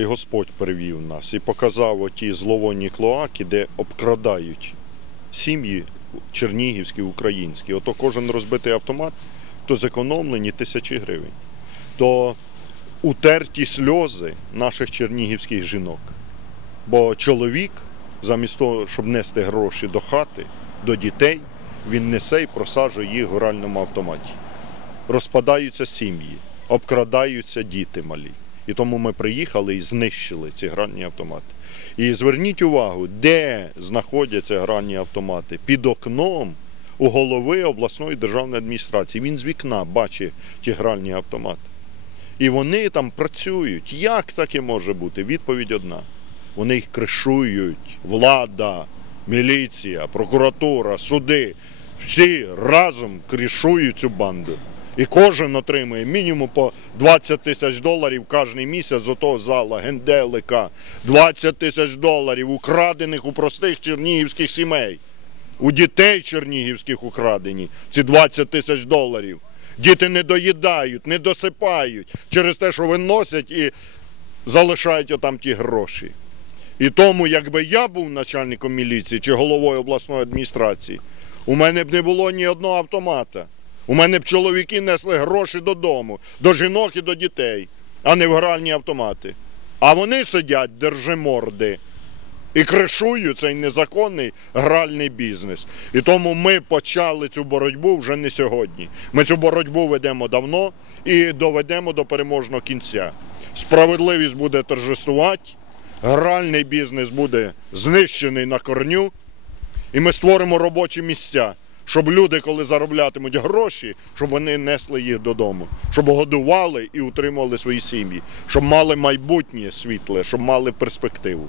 І Господь привів нас і показав оті зловонні клоаки, де обкрадають сім'ї чернігівські, українські. Ото кожен розбитий автомат, то зекономлені тисячі гривень, то утерті сльози наших чернігівських жінок. Бо чоловік, замість того, щоб нести гроші до хати, до дітей, він несе і просаджує їх в гральному автоматі. Розпадаються сім'ї, обкрадаються діти малі. І тому ми приїхали і знищили ці гральні автомати. І зверніть увагу, де знаходяться гральні автомати? Під окном у голови обласної державної адміністрації. Він з вікна бачить ті гральні автомати. І вони там працюють. Як таке може бути? Відповідь одна. Вони їх кришують. Влада, міліція, прокуратура, суди. Всі разом кришують цю банду. І кожен отримує мінімум по 20 тисяч доларів кожен місяць з отого зала, генделика. 20 тисяч доларів украдених у простих чернігівських сімей. У дітей чернігівських украдені ці 20 тисяч доларів. Діти не доїдають, не досипають через те, що виносять і залишають отам ті гроші. І тому, якби я був начальником міліції чи головою обласної адміністрації, у мене б не було ні одного автомата. У мене б чоловіки несли гроші додому, до жінок і до дітей, а не в гральні автомати. А вони сидять, держиморди, і кришують цей незаконний гральний бізнес. І тому ми почали цю боротьбу вже не сьогодні. Ми цю боротьбу ведемо давно і доведемо до переможного кінця. Справедливість буде торжествувати, гральний бізнес буде знищений на корню, і ми створимо робочі місця. Щоб люди, коли зароблятимуть гроші, щоб вони несли їх додому, щоб годували і утримували свої сім'ї, щоб мали майбутнє світле, щоб мали перспективу.